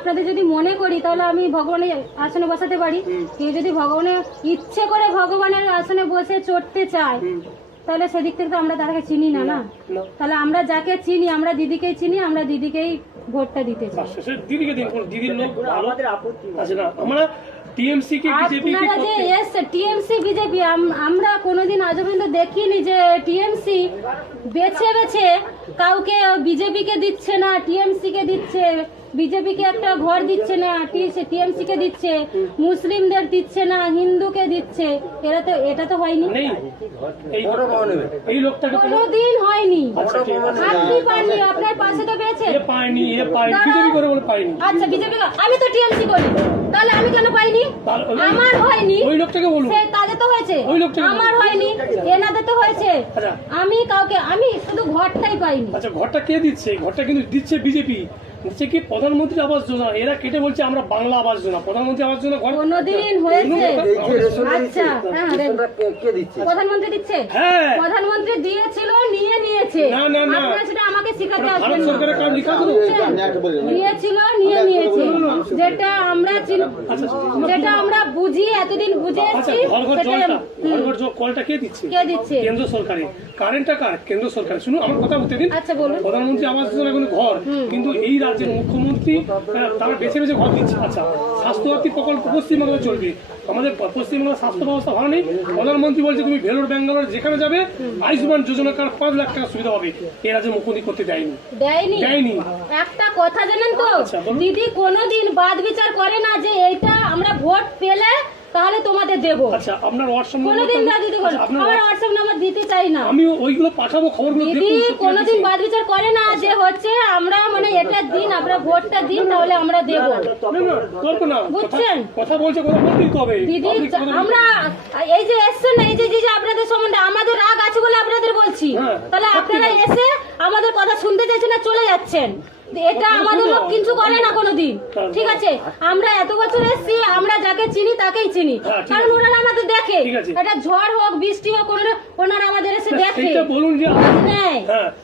আপনাদের যদি মনে করি তাহলে আমি ভগবানের আসনে বসাতে পারি। কেউ যদি ভগবানের ইচ্ছে করে ভগবানের আসনে বসে চড়তে চায় তাহলে সেদিক থেকে তো আমরা তাকে চিনি না। না, তাহলে আমরা যাকে চিনি, আমরা দিদিকেই চিনি, আমরা দিদিকেই ভোটটা দিতে চাই। দিদিকে দিন, দিদির লোক আমাদের আপত্তি আছে না। আমরা টিএমসি কে বিজেপি আপনারা যে এসছে টিএমসি বিজেপি, আমরা কোনোদিন আজ পর্যন্ত দেখিনি যে টিএমসি বেছে বেছে কাউকে বিজেপি কে দিচ্ছে না, টিএমসি কে দিচ্ছে, বিজেপি কে একটা ঘর দিচ্ছে না, টিএমসি কে দিচ্ছে, মুসলিমদের দিচ্ছে না, হিন্দুকে দিচ্ছে। এটা তো হয়নি, এই লোকটাকে কোনোদিন হয়নি। আপনি পাননি, আপনার পাশে তো পেয়েছে। পায়নি, বিজেপি করে বলে পায়নি। আচ্ছা বিজেপি, আমি তো টিএমসি করি, তাহলে আমি কেন পাইনি? আমার হয়নি, ওই লোকটাকে বলুন। তাদের তো হয়েছে, আমার হয়নি, এনাদের তো হয়েছে। আমি শুধু ঘরটাই পাইনি। আচ্ছা, ঘরটা কে দিচ্ছে? ঘরটা কিন্তু দিচ্ছে বিজেপি। দিচ্ছে কি প্রধানমন্ত্রী আবাস যোজনা। এরা কেটে বলছে আমরা বাংলা আবাস যোজনা। প্রধানমন্ত্রী আবাস যোজনা কোনদিন হয়েছে? আচ্ছা, প্রধানমন্ত্রী দিচ্ছে, প্রধানমন্ত্রী দিয়েছিল, নিয়ে নিয়েছে। আপনারা সেটা আমাকে শিখাতে আসবেন না। দিয়েছিল, নিয়ে নিয়েছে। যেটা আমরা বুঝি, এতদিন বুঝে এসেছি। কলটা কে দিচ্ছে? কে দিচ্ছে? কেন্দ্র সরকারের। কারেন্টটা কার? কেন্দ্র সরকার। শুনুন, আমার কথা বলতে দিন। আচ্ছা বলুন। প্রধানমন্ত্রী আবাস যোজনা কোনো ঘর, কিন্তু এই রাজ্যের মুখ্যমন্ত্রী তারা বেছে বেছে ঘর দিচ্ছে। আচ্ছা, স্বাস্থ্যসাথী প্রকল্প পশ্চিমবঙ্গে চলবে। আমাদের পশ্চিমবঙ্গের স্বাস্থ্য ব্যবস্থা ভালো নেই। প্রধানমন্ত্রী বলছে তুমি ভেলোর ব্যাঙ্গালোর যেখানে যাবে আয়ুষ্মান যোজনা কার্ড 5 লাখ টাকা সুবিধা হবে। এই রাজ্যের মুখ্যমন্ত্রী করতে দেয়নি। একটা কথা জানেন তো, দিদি কোনোদিন বাদ বিচার করে না যে এইটা আমরা ভোট পেলে তাহলে তোমাদের দেবো। আচ্ছা, আপনার হোয়াটসঅ্যাপ কোনোদিন না দিদি, আমার হোয়াটসঅ্যাপ নাম্বার দিতে চাই না। আমি ওইগুলো পাঠাবো, খবরগুলো দিদি কোনোদিন বাদ বিচার করে না যে হচ্ছে আমরা এটা দিন, আপনারা ভোটটা দিন তাহলে আমরা দেবো। বুঝছেন? কথা বলছে, কথা বলতেই হবে দিদি। আমরা এই যে এসছেন না, এই যে আপনাদের সম্বন্ধে আমাদের রাগ আছে বলে আপনাদের বলছি। তাহলে আপনারা এসে আমাদের কথা শুনতে চাইছেন না, চলে যাচ্ছেন। এটা আমাদের লোক কিছু করে না কোনোদিন। ঠিক আছে, আমরা এত বছর এসছি, আমরা যাকে চিনি তাকেই চিনি, কারণ ওনারা আমাদের দেখে। এটা ঝড় হোক, বৃষ্টি হোক, ওনারা আমাদের এসে দেখে। বলুন যে